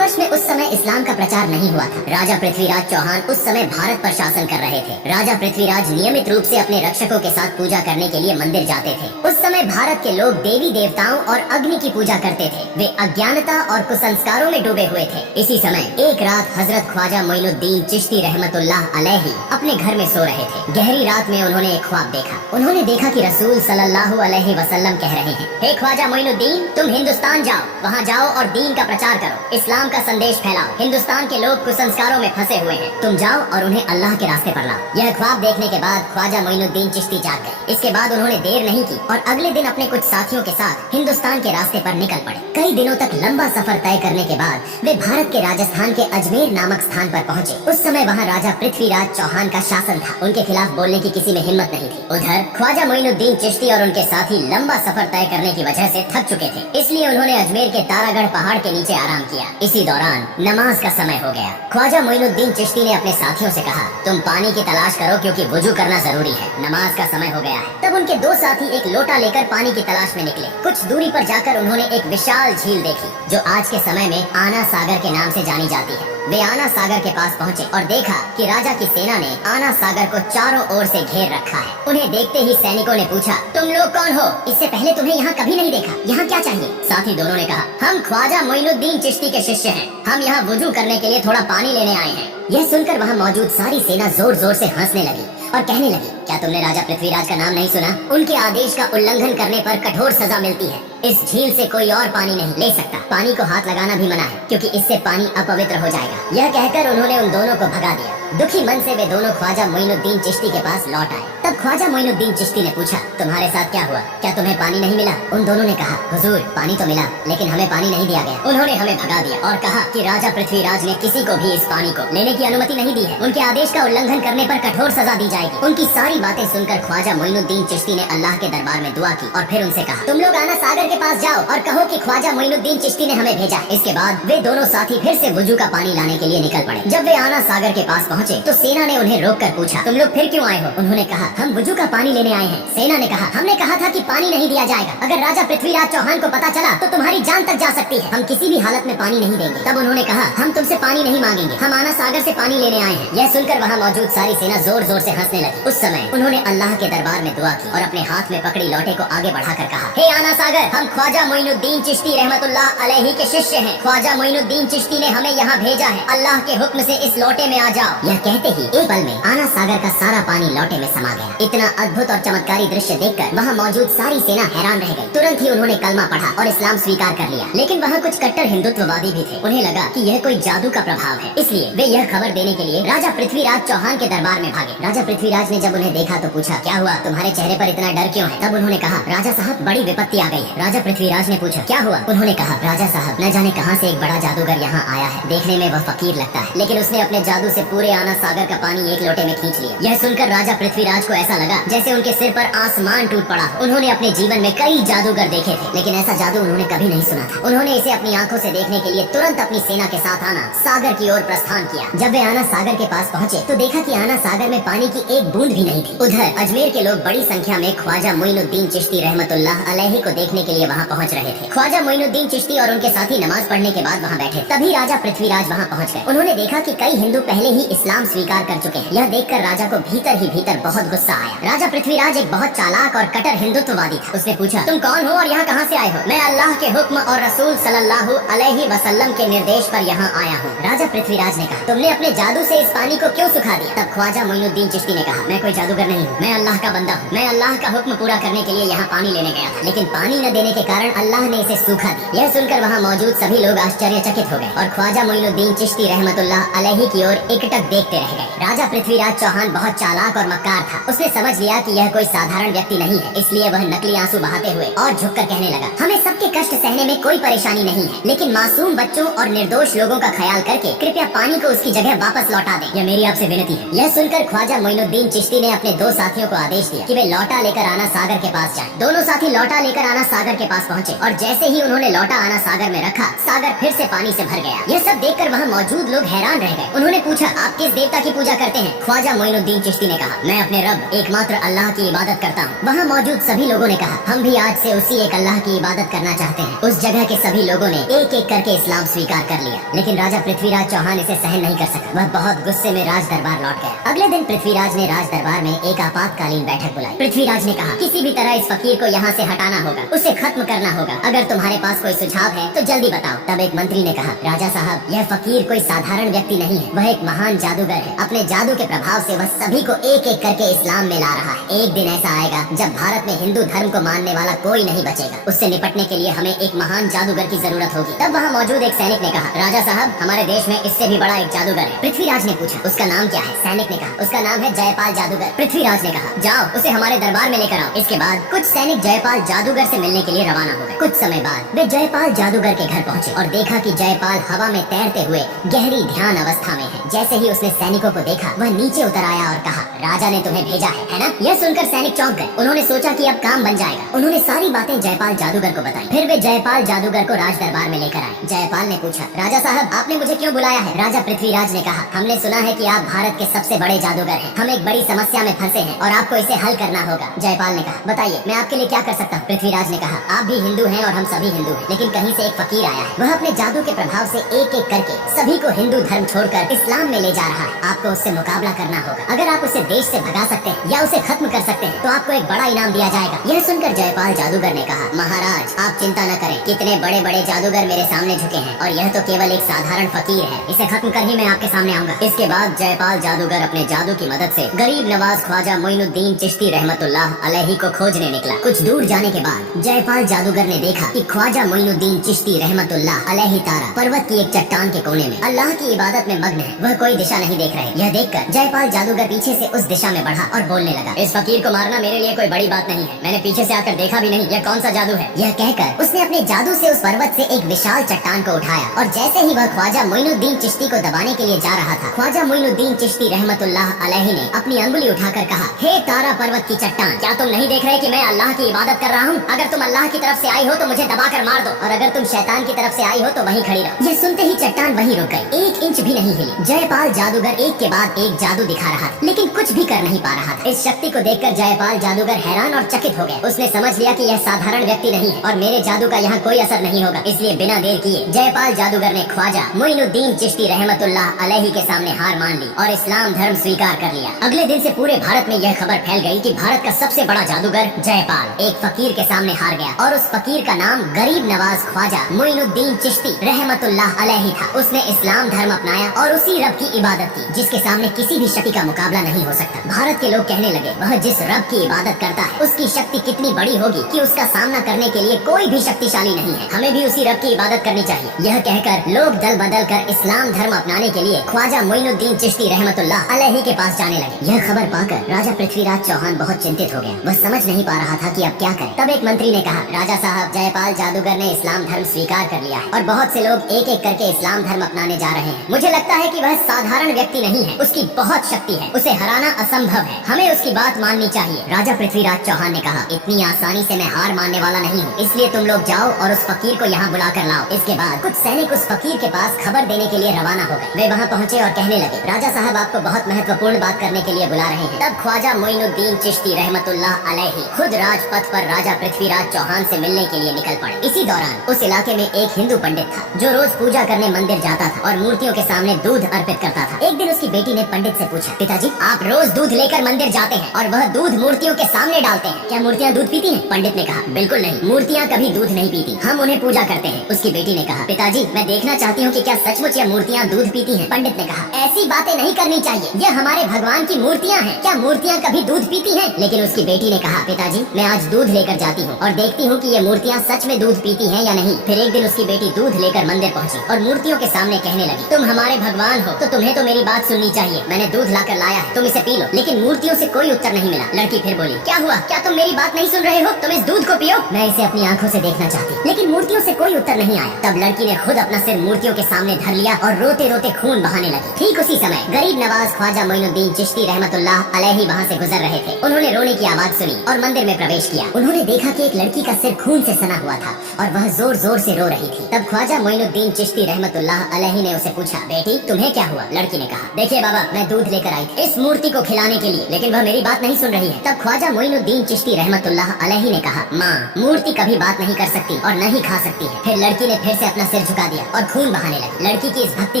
भारतवर्ष में उस समय इस्लाम का प्रचार नहीं हुआ था। राजा पृथ्वीराज चौहान उस समय भारत पर शासन कर रहे थे। राजा पृथ्वीराज नियमित रूप से अपने रक्षकों के साथ पूजा करने के लिए मंदिर जाते थे। उस समय भारत के लोग देवी देवताओं और अग्नि की पूजा करते थे। वे अज्ञानता और कुसंस्कारों में डूबे हुए थे। इसी समय एक रात हजरत ख्वाजा मोइनुद्दीन चिश्ती रहमतुल्लाह अलैहि अपने घर में सो रहे थे। गहरी रात में उन्होंने एक ख्वाब देखा। उन्होंने देखा कि रसूल सल्लल्लाहु अलैहि वसल्लम कह रहे हैं, हे ख्वाजा मोइनुद्दीन, तुम हिंदुस्तान जाओ, वहाँ जाओ और दीन का प्रचार करो, इस्लाम का संदेश फैलाओ। हिंदुस्तान के लोग कुसंस्कारों में फंसे हुए हैं, तुम जाओ और उन्हें अल्लाह के रास्ते पर लाओ। यह ख्वाब देखने के बाद ख्वाजा मोइनुद्दीन चिश्ती जाग गए। इसके बाद उन्होंने देर नहीं की और अगले दिन अपने कुछ साथियों के साथ हिंदुस्तान के रास्ते पर निकल पड़े। कई दिनों तक लंबा सफर तय करने के बाद वे भारत के राजस्थान के अजमेर नामक स्थान पर पहुँचे। उस समय वहाँ राजा पृथ्वीराज चौहान का शासन था। उनके खिलाफ बोलने की किसी में हिम्मत नहीं थी। उधर ख्वाजा मोइनुद्दीन चिश्ती और उनके साथी लंबा सफर तय करने की वजह से थक चुके थे, इसलिए उन्होंने अजमेर के तारागढ़ पहाड़ के नीचे आराम किया। इसी दौरान नमाज का समय हो गया। ख्वाजा मोइनुद्दीन चिश्ती ने अपने साथियों से कहा, तुम पानी की तलाश करो क्योंकि वुजू करना जरूरी है, नमाज का समय हो गया है। तब उनके दो साथी एक लोटा लेकर पानी की तलाश में निकले। कुछ दूरी पर जाकर उन्होंने एक विशाल झील देखी जो आज के समय में आना सागर के नाम से जानी जाती है। वे आना सागर के पास पहुँचे और देखा कि राजा की सेना ने आना सागर को चारों ओर से घेर रखा है। उन्हें देखते ही सैनिकों ने पूछा, तुम लोग कौन हो? इससे पहले तुम्हें यहाँ कभी नहीं देखा, यहाँ क्या चाहिए? साथी दोनों ने कहा, हम ख्वाजा मोइनुद्दीन चिश्ती के शिष्य हैं, हम यहाँ वुजू करने के लिए थोड़ा पानी लेने आए हैं। यह सुनकर वहाँ मौजूद सारी सेना जोर जोर से हंसने लगी और कहने लगी, क्या तुमने राजा पृथ्वीराज का नाम नहीं सुना? उनके आदेश का उल्लंघन करने पर कठोर सजा मिलती है। इस झील से कोई और पानी नहीं ले सकता। पानी को हाथ लगाना भी मना है क्योंकि इससे पानी अपवित्र हो जाएगा। यह कहकर उन्होंने उन दोनों को भगा दिया। दुखी मन से वे दोनों ख्वाजा मोइनुद्दीन चिश्ती के पास लौट आए। तब ख्वाजा मोइनुद्दीन चिश्ती ने पूछा, तुम्हारे साथ क्या हुआ? क्या तुम्हें पानी नहीं मिला? उन दोनों ने कहा, हुजूर, पानी तो मिला लेकिन हमें पानी नहीं दिया गया। उन्होंने हमें भगा दिया और कहा कि राजा पृथ्वीराज ने किसी को भी इस पानी को लेने की अनुमति नहीं दी है। उनके आदेश का उल्लंघन करने पर कठोर सजा दी जाएगी। उनकी सारी बातें सुनकर ख्वाजा मोइनुद्दीन चिश्ती ने अल्लाह के दरबार में दुआ की और फिर उनसे कहा, तुम लोग आना सागर के पास जाओ और कहो कि ख्वाजा मोइनुद्दीन चिश्ती ने हमें भेजा। इसके बाद वे दोनों साथी फिर से वुजू का पानी लाने के लिए निकल पड़े। जब वे आना सागर के पास पहुँचे तो सेना ने उन्हें रोककर पूछा, तुम लोग फिर क्यों आए हो? उन्होंने कहा, हम वुजू का पानी लेने आए हैं। सेना ने कहा, हमने कहा था कि पानी नहीं दिया जाएगा। अगर राजा पृथ्वीराज चौहान को पता चला तो तुम्हारी जान तक जा सकती है। हम किसी भी हालत में पानी नहीं देंगे। तब उन्होंने कहा, हम तुमसे पानी नहीं मांगेंगे, हम आना सागर से पानी लेने आए हैं। यह सुनकर वहाँ मौजूद सारी सेना जोर जोर से हंसने लगी। उस समय उन्होंने अल्लाह के दरबार में दुआ की और अपने हाथ में पकड़ी लोटे को आगे बढ़ाकर कहा, हे आना सागर, हम ख्वाजा मोइनुद्दीन चिश्ती रहमतुल्लाह अलैहि के शिष्य हैं। ख्वाजा मोइनुद्दीन चिश्ती ने हमें यहाँ भेजा है। अल्लाह के हुक्म से इस लोटे में आ जाओ। यह कहते ही एक पल में आना सागर का सारा पानी लोटे में समा गया। इतना अद्भुत और चमत्कारी दृश्य देखकर वहाँ मौजूद सारी सेना हैरान रह गई। तुरंत ही उन्होंने कलमा पढ़ा और इस्लाम स्वीकार कर लिया। लेकिन वहाँ कुछ कट्टर हिंदुत्ववादी भी थे। उन्हें लगा कि यह कोई जादू का प्रभाव है, इसलिए वे यह खबर देने के लिए राजा पृथ्वीराज चौहान के दरबार में भागे। राजा पृथ्वीराज ने जब उन्हें देखा तो पूछा, क्या हुआ? तुम्हारे चेहरे पर इतना डर क्यों है? तब उन्होंने कहा, राजा साहब, बड़ी विपत्ति आ गई है। राजा पृथ्वीराज ने पूछा, क्या हुआ? उन्होंने कहा, राजा साहब, न जाने कहाँ से एक बड़ा जादूगर यहाँ आया है। देखने में वह फकीर लगता है, लेकिन उसने अपने जादू से पूरे आना सागर का पानी एक लोटे में खींच लिया। यह सुनकर राजा पृथ्वीराज को ऐसा लगा जैसे उनके सिर पर आसमान टूट पड़ा। उन्होंने अपने जीवन में कई जादूगर देखे थे, लेकिन ऐसा जादू उन्होंने कभी नहीं सुना था। उन्होंने इसे अपनी आंखों से देखने के लिए तुरंत अपनी सेना के साथ आना सागर की ओर प्रस्थान किया। जब वे आना सागर के पास पहुँचे तो देखा कि आना सागर में पानी की एक बूंद भी नहीं थी। उधर अजमेर के लोग बड़ी संख्या में ख्वाजा मोइनुद्दीन चिश्ती रहमतुल्लाह अलैहि को देखने के लिए वहाँ पहुँच रहे थे। ख्वाजा मोइनुद्दीन चिश्ती और उनके साथी नमाज पढ़ने के बाद वहाँ बैठे। तभी राजा पृथ्वीराज वहाँ पहुँच गए। उन्होंने देखा कि कई हिंदू पहले ही इस्लाम स्वीकार कर चुके हैं। यह देखकर राजा को भीतर ही भीतर बहुत गुस्सा आया। राजा पृथ्वीराज एक बहुत चालाक और कट्टर हिंदुत्ववादी था। उसने पूछा, तुम कौन हो और यहाँ कहाँ से आए हो? मैं अल्लाह के हुक्म और रसूल सल्लल्लाहु अलैहि वसल्लम के निर्देश पर यहाँ आया हूँ। राजा पृथ्वीराज ने कहा, तुमने अपने जादू से इस पानी को क्यों सुखा दिया? तब ख्वाजा मोइनुद्दीन चिश्ती ने कहा, मैं कोई जादूगर नहीं हूँ, मैं अल्लाह का बंदा हूँ। मैं अल्लाह का हुक्म पूरा करने के लिए यहाँ पानी लेने गया था, लेकिन पानी न देने के कारण अल्लाह ने इसे सूखा दिया। यह सुनकर वहाँ मौजूद सभी लोग आश्चर्यचकित हो गए और ख्वाजा मोइनुद्दीन चिश्ती रहमतुल्लाह अलैहि की ओर एकटक देखते रह गए। राजा पृथ्वीराज चौहान बहुत चालाक और मक्कार था। उसने समझ लिया कि यह कोई साधारण व्यक्ति नहीं है, इसलिए वह नकली आंसू बहाते हुए और झुककर कहने लगा, हमें सबके कष्ट सहने में कोई परेशानी नहीं है, लेकिन मासूम बच्चों और निर्दोष लोगों का ख्याल करके कृपया पानी को उसकी जगह वापस लौटा दें। यह मेरी आपसे विनती है। यह सुनकर ख्वाजा मोइनुद्दीन चिश्ती ने अपने दो साथियों को आदेश दिया कि वे लौटा लेकर आना सागर के पास जाएं। दोनों साथी लौटा लेकर आना सागर के पास पहुँचे और जैसे ही उन्होंने लौटा आना सागर में रखा, सागर फिर से पानी से भर गया। यह सब देखकर वहाँ मौजूद लोग हैरान रह गए। उन्होंने पूछा, आप किस देवता की पूजा करते हैं? ख्वाजा मोइनुद्दीन चिश्ती ने कहा, मैं अपने रब एकमात्र अल्लाह की इबादत करता हूँ। वहाँ मौजूद सभी लोगों ने कहा, हम भी आज से उसी एक अल्लाह की इबादत करना चाहते हैं। उस जगह के सभी लोगों ने एक एक करके इस्लाम स्वीकार कर लिया, लेकिन राजा पृथ्वीराज चौहान इसे सहन नहीं कर सका। वह बहुत गुस्से में राज दरबार लौट गया। अगले दिन पृथ्वीराज ने राज दरबार में एक आपातकालीन बैठक बुलाई। पृथ्वीराज ने कहा, किसी भी तरह इस फकीर को यहाँ से हटाना होगा, उसे खत्म करना होगा। अगर तुम्हारे पास कोई सुझाव है तो जल्दी बताओ। तब एक मंत्री ने कहा, राजा साहब, यह फकीर कोई साधारण व्यक्ति नहीं है, वह एक महान जादूगर है। अपने जादू के प्रभाव से वह सभी को एक एक करके इस्लाम में ला रहा है। एक दिन ऐसा आएगा जब भारत में हिंदू धर्म को मानने वाला कोई नहीं बचेगा। उससे निपटने के लिए हमें एक महान जादूगर की जरूरत होगी। तब वहाँ मौजूद एक सैनिक ने कहा, राजा साहब, हमारे देश में इससे भी बड़ा एक जादूगर है। पृथ्वीराज ने पूछा, उसका नाम क्या है? सैनिक ने कहा, उसका नाम है जयपाल जादूगर। पृथ्वीराज ने कहा, जाओ उसे हमारे दरबार में लेकर आओ। इसके बाद कुछ सैनिक जयपाल जादूगर से मिलने के लिए रवाना हो गए। कुछ समय बाद वे जयपाल जादूगर के घर पहुँचे और देखा कि जयपाल हवा में तैरते हुए गहरी ध्यान अवस्था में है। जैसे ही उसने सैनिकों को देखा, वह नीचे उतर आया और कहा, राजा ने तुम्हें भेजा है ना? यह सुनकर सैनिक चौंक गए। उन्होंने सोचा कि अब काम बन जाएगा। उन्होंने सारी बातें जयपाल जादूगर को बताई। फिर वे जयपाल जादूगर को राज दरबार में लेकर आए। जयपाल ने पूछा, राजा साहब, आपने मुझे क्यों बुलाया है? राजा पृथ्वीराज ने कहा, हमने सुना है कि आप भारत के सबसे बड़े जादूगर हैं। हम एक बड़ी समस्या में फंसे हैं और आपको इसे हल करना होगा। जयपाल ने कहा, बताइए, मैं आपके लिए क्या कर सकता हूँ? पृथ्वीराज ने कहा, आप भी हिंदू हैं और हम सभी हिंदू हैं, लेकिन कहीं से एक फकीर आया है। वह अपने जादू के प्रभाव से एक एक करके सभी को हिंदू धर्म छोड़कर इस्लाम में ले जा रहा है। आपको उससे मुकाबला करना होगा। अगर आप उसे देश से भगा सकते हैं या उसे खत्म कर सकते हैं तो आपको एक बड़ा इनाम दिया जाएगा। यह सुनकर जयपाल जादूगर ने कहा, महाराज, आप चिंता न करें, कितने बड़े बड़े जादूगर मेरे सामने झुके हैं और यह तो केवल एक साधारण फकीर है। इसे खत्म कर ही मैं आपके सामने आऊंगा। इसके बाद जयपाल जादूगर अपने जादू की मदद से गरीब नवाज ख्वाजा मोइनुद्दीन चिश्ती रहमतुल्लाह अलैहि को खोजने निकला। कुछ दूर जाने के बाद जयपाल जादूगर ने देखा कि ख्वाजा मोइनुद्दीन चिश्ती रहमतुल्लाह अलैहि तारा पर्वत की एक चट्टान के कोने में अल्लाह की इबादत में मग्न है। वह कोई दिशा नहीं देख रहे। यह देखकर जयपाल जादूगर पीछे से उस दिशा में बढ़ा और बोलने लगा, इस फकीर को मारना मेरे लिए कोई बड़ी बात नहीं है। मैंने पीछे से आकर देखा भी नहीं, यह कौन सा जादू है? यह कहकर उसने अपने जादू से उस पर्वत से एक विशाल चट्टान को उठाया और जैसे ही वह ख्वाजा मोइनुद्दीन चिश्ती को दबाने के लिए जा रहा था, ख्वाजा मोइनुद्दीन चिश्ती रहमतुल्लाह अलैहि ने अपनी अंगुली उठाकर कहा, हे तारा पर्वत की चट्टान, क्या तुम नहीं देख रहे कि मैं अल्लाह की इबादत कर रहा हूँ? अगर तुम अल्लाह की तरफ से आई हो तो मुझे दबाकर मार दो, और अगर तुम शैतान की तरफ से आई हो तो वहीं खड़ी रहो। यह सुनते ही चट्टान वहीं रुक गई, 1 इंच भी नहीं हिली। जयपाल जादूगर एक के बाद एक जादू दिखा रहा था, लेकिन कुछ भी कर नहीं पा रहा था। इस शक्ति को देखकर जयपाल जादूगर हैरान और चकित हो गए। उसने समझ लिया कि यह साधारण व्यक्ति नहीं है और मेरे जादू का यहाँ कोई असर नहीं होगा। इसलिए बिना देर किए जयपाल जादूगर ने ख्वाजा मोइनुद्दीन चिश्ती रहमतुल्लाह अलैहि के सामने हार मान ली और इस्लाम धर्म स्वीकार कर लिया। अगले दिन से पूरे भारत में यह खबर फैल गई कि भारत का सबसे बड़ा जादूगर जयपाल एक फकीर के सामने हार गया और उस फकीर का नाम गरीब नवाज ख्वाजा मोइनुद्दीन चिश्ती रहमतुल्लाह अलैहि था। उसने इस्लाम धर्म अपनाया और उसी रब की इबादत की जिसके सामने किसी भी शक्ति का मुकाबला नहीं हो सकता। भारत के लोग कहने लगे, वह जिस रब की इबादत करता है उसकी शक्ति कितनी बड़ी होगी कि उसका सामना करने के लिए कोई भी शक्तिशाली नहीं है। हमें भी उसी रब की इबादत करनी चाहिए। यह कहकर लोग दल बदल कर इस्लाम धर्म अपनाने के लिए ख्वाजा मोइनुद्दीन चिश्ती रहमतुल्लाह अलैहि के पास जाने लगे। यह खबर पाकर राजा पृथ्वीराज चौहान बहुत चिंतित हो गया। वह समझ नहीं पा रहा था कि अब क्या करे। तब एक मंत्री ने कहा, राजा साहब, जयपाल जादूगर ने इस्लाम धर्म स्वीकार कर लिया है और बहुत से लोग एक एक करके इस्लाम धर्म अपनाने जा रहे हैं। मुझे लगता है कि वह साधारण व्यक्ति नहीं है, उसकी बहुत शक्ति है, उसे हराना असंभव है, हमें उसकी बात माननी चाहिए। राजा पृथ्वीराज चौहान ने कहा, इतनी आसानी से मैं हार मानने वाला नहीं हूँ, इसलिए तुम लोग जाओ और उस फकीर को यहाँ बुला कर लाओ। इसके बाद कुछ सैनिक उस फकीर के पास खबर देने के लिए रवाना हो गए। वे वहाँ पहुँचे और कहने लगे, राजा साहब आपको बहुत महत्वपूर्ण बात करने के लिए बुला रहे हैं। तब ख्वाजा मोइनुद्दीन चिश्ती रहमतुल्लाह अलैहि खुद राजपथ पर राजा पृथ्वीराज चौहान से मिलने के लिए निकल पड़े। इसी दौरान उस इलाके में एक हिंदू पंडित था जो रोज पूजा करने मंदिर जाता था और मूर्तियों के सामने दूध अर्पित करता था। एक दिन उसकी बेटी ने पंडित से पूछा, पिताजी, आप रोज दूध लेकर मंदिर जाते हैं और वह दूध मूर्तियों के सामने डालते हैं, क्या मूर्तियाँ दूध पीती हैं? पंडित ने कहा, बिल्कुल नहीं, मूर्तियाँ कभी दूध नहीं पीती, हम उन्हें पूजा करते हैं। उसकी बेटी ने कहा, पिताजी, मैं देखना चाहती हूँ कि क्या सचमुच यह मूर्तियाँ दूध पीती हैं? पंडित ने कहा, ऐसी बातें नहीं करनी चाहिए, यह हमारे भगवान की मूर्तियाँ हैं, क्या मूर्तियाँ कभी दूध पीती हैं? लेकिन उसकी बेटी ने कहा, पिताजी, मैं आज दूध लेकर जाती हूँ और देखती हूँ कि ये मूर्तियाँ सच में दूध पीती हैं या नहीं। फिर एक दिन उसकी बेटी दूध लेकर मंदिर पहुँची और मूर्तियों के सामने कहने लगी, तुम हमारे भगवान हो तो तुम्हें तो मेरी बात सुननी चाहिए, मैंने दूध लाकर लाया है, तुम इसे पी लो। लेकिन मूर्तियों से कोई उत्तर नहीं मिला। लड़की फिर बोली, क्या हुआ, क्या तुम मेरी बात नहीं सुन रहे हो? तुम इस दूध को पियो, मैं इसे अपनी आंखों से देखना चाहती, लेकिन मूर्तियों से कोई उत्तर नहीं आया। तब लड़की ने खुद अपना सिर मूर्तियों के सामने धर लिया और रोते रोते खून बहाने लगी। ठीक उसी समय गरीब नवाज ख्वाजा मोइनुद्दीन चिश्ती रहमतुल्लाह अलैहि वहाँ से गुजर रहे थे। उन्होंने रोने की आवाज सुनी और मंदिर में प्रवेश किया। उन्होंने देखा कि एक लड़की का सिर खून से सना हुआ था और वह जोर जोर से रो रही थी। तब ख्वाजा मोइनुद्दीन चिश्ती रहमतुल्लाह अलैहि ने उसे पूछा, बेटी, तुम्हें क्या हुआ? लड़की ने कहा, देखिए बाबा, मैं दूध लेकर आई थी, इस मूर्ति मूर्ति को खिलाने के लिए, लेकिन वह मेरी बात नहीं सुन रही है। तब ख्वाजा मोइनुद्दीन चिश्ती रहमतुल्लाह अलैहि ने कहा, माँ, मूर्ति कभी बात नहीं कर सकती और न ही खा सकती है। फिर लड़की ने फिर से अपना सिर झुका दिया और खून बहाने लगी। लड़की की इस भक्ति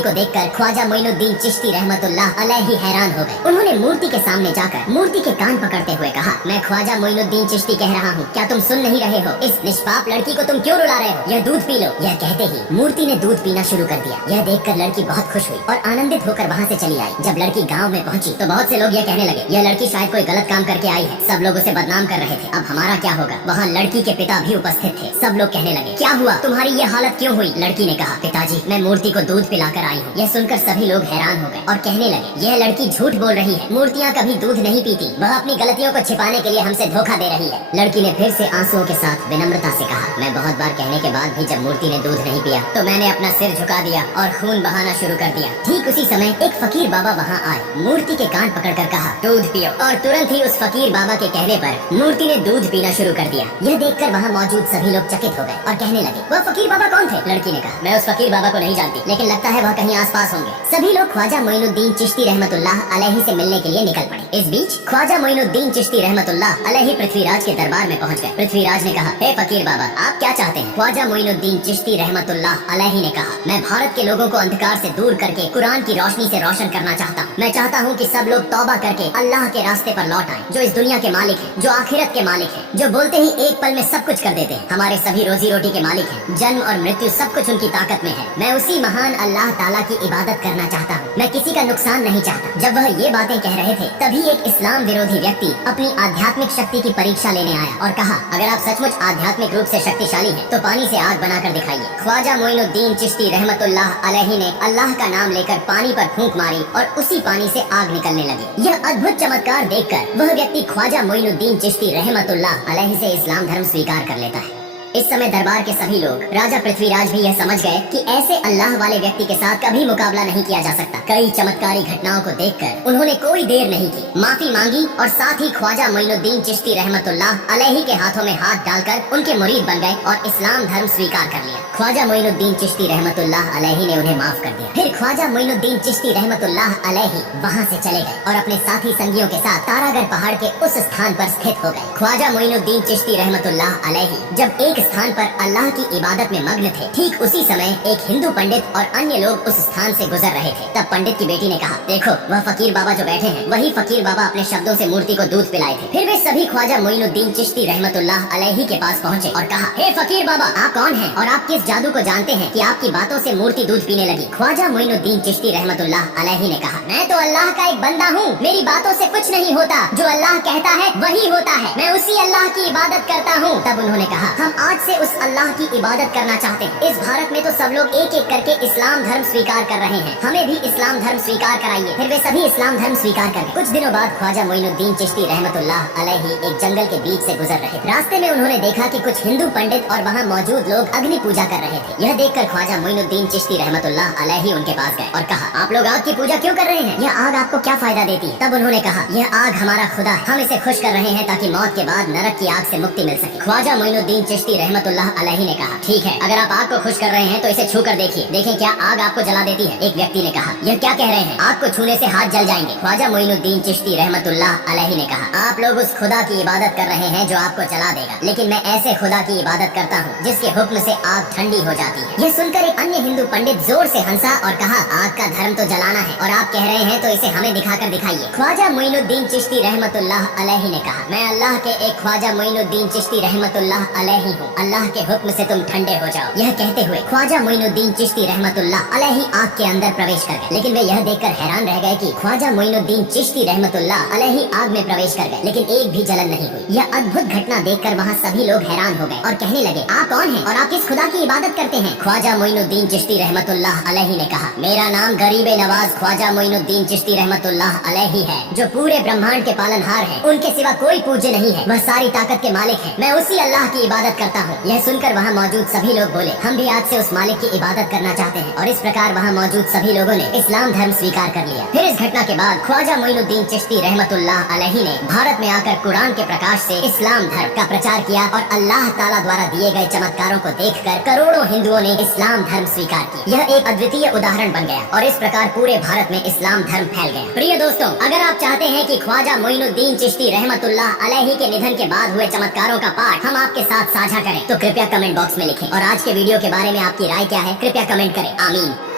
को देखकर ख्वाजा मोइनुद्दीन चिश्ती रहमतुल्लाह अलैहि हैरान हो गए। उन्होंने मूर्ति के सामने जाकर मूर्ति के कान पकड़ते हुए कहा, मैं ख्वाजा मोइनुद्दीन चिश्ती कह रहा हूँ, क्या तुम सुन नहीं रहे हो? इस निष्पाप लड़की को तुम क्यों रुला रहे हो? यह दूध पी लो। यह कहते ही मूर्ति ने दूध पीना शुरू कर दिया। यह देखकर लड़की बहुत खुश हुई और आनंदित होकर वहाँ से चली आई। जब लड़की गाँव में पहुँची तो बहुत से लोग यह कहने लगे, यह लड़की शायद कोई गलत काम करके आई है। सब लोग उसे बदनाम कर रहे थे। अब हमारा क्या होगा? वहाँ लड़की के पिता भी उपस्थित थे। सब लोग कहने लगे, क्या हुआ? तुम्हारी यह हालत क्यों हुई? लड़की ने कहा, पिताजी, मैं मूर्ति को दूध पिलाकर आई हूँ। यह सुनकर सभी लोग हैरान हो गए और कहने लगे, यह लड़की झूठ बोल रही है। मूर्तियाँ कभी दूध नहीं पीती। वह अपनी गलतियों को छिपाने के लिए हमसे धोखा दे रही है। लड़की ने फिर से आंसुओं के साथ विनम्रता से कहा, मैं बहुत बार कहने के बाद भी जब मूर्ति ने दूध नहीं पिया तो मैंने अपना सिर झुका दिया और खून बहाना शुरू कर दिया। ठीक उसी समय एक फकीर बाबा वहाँ आए। मूर्ति के कान पकड़कर कहा, दूध पियो। और तुरंत ही उस फकीर बाबा के कहने पर मूर्ति ने दूध पीना शुरू कर दिया। यह देखकर वहाँ मौजूद सभी लोग चकित हो गए और कहने लगे, वह फकीर बाबा कौन थे? लड़की ने कहा, मैं उस फकीर बाबा को नहीं जानती, लेकिन लगता है वह कहीं आसपास होंगे। सभी लोग ख्वाजा मोइनुद्दीन चिश्ती रहमतुल्लाह अलैहि से मिलने के लिए निकल पड़े। इस बीच ख्वाजा मोइनुद्दीन चिश्ती रहमतुल्लाह अलैहि पृथ्वीराज के दरबार में पहुँच गए। पृथ्वीराज ने कहा, हे फकीर बाबा, आप क्या चाहते हैं? ख्वाजा मोइनुद्दीन चिश्ती रहमतुल्लाह अलैहि ने कहा, मैं भारत के लोगों को अंधकार से दूर करके कुरान की रोशनी से रोशन करना चाहता हूँ। मैं चाहता हूँ कि सब लोग तौबा करके अल्लाह के रास्ते पर लौट आएं, जो इस दुनिया के मालिक हैं, जो आखिरत के मालिक हैं, जो बोलते ही एक पल में सब कुछ कर देते हैं। हमारे सभी रोजी रोटी के मालिक हैं। जन्म और मृत्यु सब कुछ उनकी ताकत में है। मैं उसी महान अल्लाह ताला की इबादत करना चाहता हूँ। मैं किसी का नुकसान नहीं चाहता। जब वह ये बातें कह रहे थे तभी एक इस्लाम विरोधी व्यक्ति अपनी आध्यात्मिक शक्ति की परीक्षा लेने आया और कहा, अगर आप सचमुच आध्यात्मिक रूप से शक्तिशाली हैं तो पानी से आग बनाकर दिखाइए। ख्वाजा मोइनुद्दीन चिश्ती रहमतुल्लाह अलैहि ने अल्लाह का नाम लेकर पानी पर फूंक मारी और उसी पानी से आग निकलने लगी। यह अद्भुत चमत्कार देखकर वह व्यक्ति ख्वाजा मोइनुद्दीन चिश्ती रहमतुल्लाह अलैहि से इस्लाम धर्म स्वीकार कर लेता है। इस समय दरबार के सभी लोग, राजा पृथ्वीराज भी यह समझ गए कि ऐसे अल्लाह वाले व्यक्ति के साथ कभी मुकाबला नहीं किया जा सकता। कई चमत्कारी घटनाओं को देखकर उन्होंने कोई देर नहीं की, माफी मांगी और साथ ही ख्वाजा मोइनुद्दीन चिश्ती रहमतुल्लाह अलैहि के हाथों में हाथ डालकर उनके मुरीद बन गए और इस्लाम धर्म स्वीकार कर लिया। ख्वाजा मोइनुद्दीन चिश्ती रहमतुल्लाह अलैहि ने उन्हें माफ कर दिया। फिर ख्वाजा मोइनुद्दीन चिश्ती रहमतुल्लाह अलैहि वहाँ से चले गए और अपने साथी संगियों के साथ तारागढ़ पहाड़ के उस स्थान पर स्थित हो गए। ख्वाजा मोइनुद्दीन चिश्ती रहमतुल्लाह अलैहि जब एक स्थान पर अल्लाह की इबादत में मग्न थे, ठीक उसी समय एक हिंदू पंडित और अन्य लोग उस स्थान से गुजर रहे थे। तब पंडित की बेटी ने कहा, देखो, वह फकीर बाबा जो बैठे हैं, वही फकीर बाबा अपने शब्दों से मूर्ति को दूध पिलाए थे। फिर वे सभी ख्वाजा मोइनुद्दीन चिश्ती रहमतुल्लाह अलैहि के पास पहुँचे और कहा, हे फकीर बाबा, आप कौन हैं और आप किस जादू को जानते हैं कि आपकी बातों से मूर्ति दूध पीने लगी? ख्वाजा मोइनुद्दीन चिश्ती रहमतुल्लाह अलैहि ने कहा, मैं तो अल्लाह का एक बंदा हूँ। मेरी बातों से कुछ नहीं होता। जो अल्लाह कहता है वही होता है। मैं उसी अल्लाह की इबादत करता हूँ। तब उन्होंने कहा, हम आज से उस अल्लाह की इबादत करना चाहते हैं। इस भारत में तो सब लोग एक एक करके इस्लाम धर्म स्वीकार कर रहे हैं, हमें भी इस्लाम धर्म स्वीकार कराइए। फिर वे सभी इस्लाम धर्म स्वीकार कर गए। कुछ दिनों बाद ख्वाजा मोइनुद्दीन चिश्ती रहमतुल्लाह अलैहि एक जंगल के बीच से गुजर रहे। रास्ते में उन्होंने देखा कि कुछ हिंदू पंडित और वहाँ मौजूद लोग अग्नि पूजा कर रहे थे। यह देखकर ख्वाजा मोइनुद्दीन चिश्ती रहमतुल्लाह अलैहि उनके पास गए और कहा, आप लोग आग की पूजा क्यों कर रहे हैं? यह आग आपको क्या फायदा देती है? तब उन्होंने कहा, यह आग हमारा खुदा है, हम इसे खुश कर रहे हैं ताकि मौत के बाद नरक की आग से मुक्ति मिल सके। ख्वाजा मोइनुद्दीन चिश्ती रहमतुल्लाह अलैहि ने कहा, ठीक है, अगर आप आग को खुश कर रहे हैं तो इसे छू कर देखिए, देखें क्या आग आपको जला देती है। एक व्यक्ति ने कहा, यह क्या कह रहे हैं? आग को छूने से हाथ जल जाएंगे। ख्वाजा मोइनुद्दीन चिश्ती रहमतुल्लाह अलैहि ने कहा, आप लोग उस खुदा की इबादत कर रहे हैं जो आपको जला देगा, लेकिन मैं ऐसे खुदा की इबादत करता हूँ जिसके हुक्म से आग ठंडी हो जाती है। यह सुनकर एक अन्य हिंदू पंडित जोर से हंसा और कहा, आग का धर्म तो जलाना है और आप कह रहे हैं तो इसे हमें दिखाकर दिखाइए। ख्वाजा मोइनुद्दीन चिश्ती रहमतुल्लाह अलैहि ने कहा, मैं अल्लाह के एक ख्वाजा मोइनुद्दीन चिश्ती रहमतुल्लाह अलैहि हूँ, अल्लाह के हुक्म से तुम ठंडे हो जाओ। यह कहते हुए ख्वाजा मोइनुद्दीन चिश्ती रहमतुल्लाह अलैहि आग के अंदर प्रवेश कर गए, लेकिन वे यह देखकर हैरान रह गए कि ख्वाजा मोइनुद्दीन चिश्ती रहमतुल्लाह अलैहि आग में प्रवेश कर गए, लेकिन एक भी जलन नहीं हुई। यह अद्भुत घटना देखकर वहाँ सभी लोग हैरान हो गए और कहने लगे, आप कौन हैं और आप किस खुदा की इबादत करते हैं? ख्वाजा मोइनुद्दीन चिश्ती रहमतुल्लाह अलैहि ने कहा, मेरा नाम गरीबे नवाज ख्वाजा मोइनुद्दीन चिश्ती रहमतुल्लाह अलैहि है, जो पूरे ब्रह्मांड के पालनहार है। उनके सिवा कोई पूज्य नहीं है, वह सारी ताकत के मालिक है। मैं उसी अल्लाह की इबादत करता चाहता हूँ। यह सुनकर वहाँ मौजूद सभी लोग बोले, हम भी आज से उस मालिक की इबादत करना चाहते हैं। और इस प्रकार वहाँ मौजूद सभी लोगों ने इस्लाम धर्म स्वीकार कर लिया। फिर इस घटना के बाद ख्वाजा मोइनुद्दीन चिश्ती रहमतुल्लाह अलैहि ने भारत में आकर कुरान के प्रकाश से इस्लाम धर्म का प्रचार किया और अल्लाह ताला द्वारा दिए गए चमत्कारों को देखकर करोड़ों हिंदुओं ने इस्लाम धर्म स्वीकार किया। यह एक अद्वितीय उदाहरण बन गया और इस प्रकार पूरे भारत में इस्लाम धर्म फैल गया। प्रिय दोस्तों, अगर आप चाहते हैं कि ख्वाजा मोइनुद्दीन चिश्ती रहमतुल्लाह अलैहि के निधन के बाद हुए चमत्कारों का पाठ हम आपके साथ साझा करें तो कृपया कमेंट बॉक्स में लिखें। और आज के वीडियो के बारे में आपकी राय क्या है, कृपया कमेंट करें। आमीन।